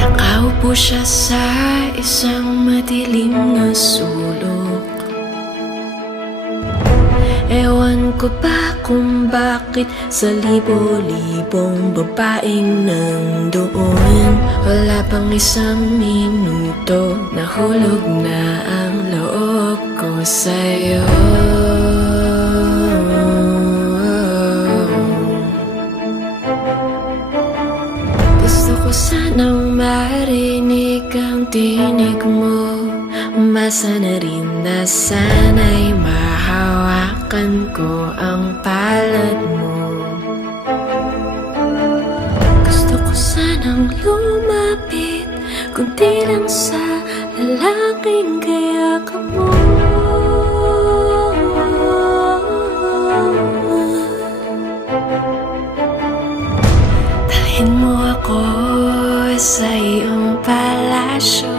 Nakaupo siya sa isang madilim na sulok. Ewan ko ba kung bakit sa libo-libong babaeng nandoon. Wala pang isang minuto, nahulog na ang loob ko sa'yo. Gusto ko sanang marinig ang tinig mo. Umasa na rin na sana'y mahawakan ko ang palad mo. Gusto ko sanang lumapit, kundi lang sa lalaking kayakap mo. Dalhin mo ako sa iyong palasyo.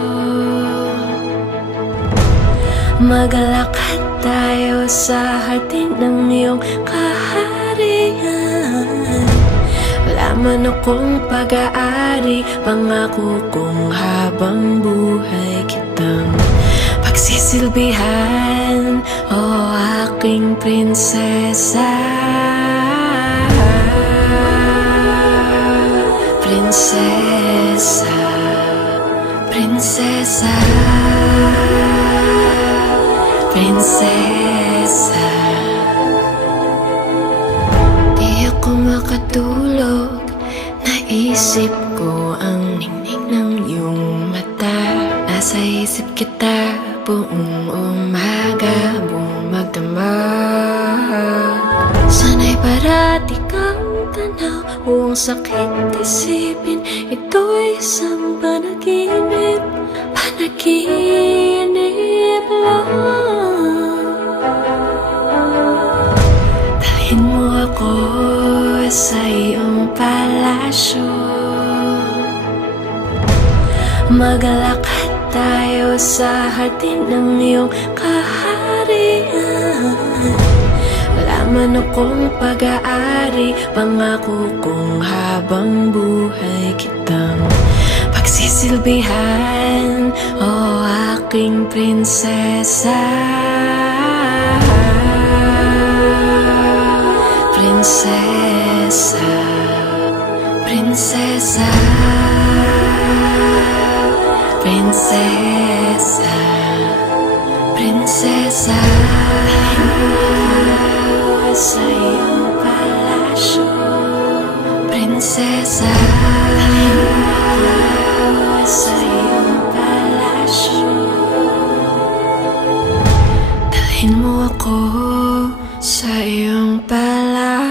Maglakad tayo sa hardin ng iyong kaharian. Wala man akong pag-aari, pangako kong habang buhay kitang pagsisilbihan, o aking prinsesa. Prinsesa, prinsesa, prinsesa. Di ako makatulog, naisip ko ang ningning ng iyong mata. Nasa isip kita buong umaga, buong magdamag. Sana'y parati kang tanaw, buong sakit isipin, ito'y isang panaginip, panaginip lang. Dalhin mo ako sa iyong palasyo. Maglakad tayo sa hardin ng iyong kaharian. Wala man akong pag-aari, pangako kong habang buhay kitang pagsisilbihan, o aking prinsesa. Prinsesa, prinsesa, prinsesa, prinsesa. Sa iyong palasyo, prinsesa. Sa iyong palasyo, dalhin mo ako sa iyong palasyo.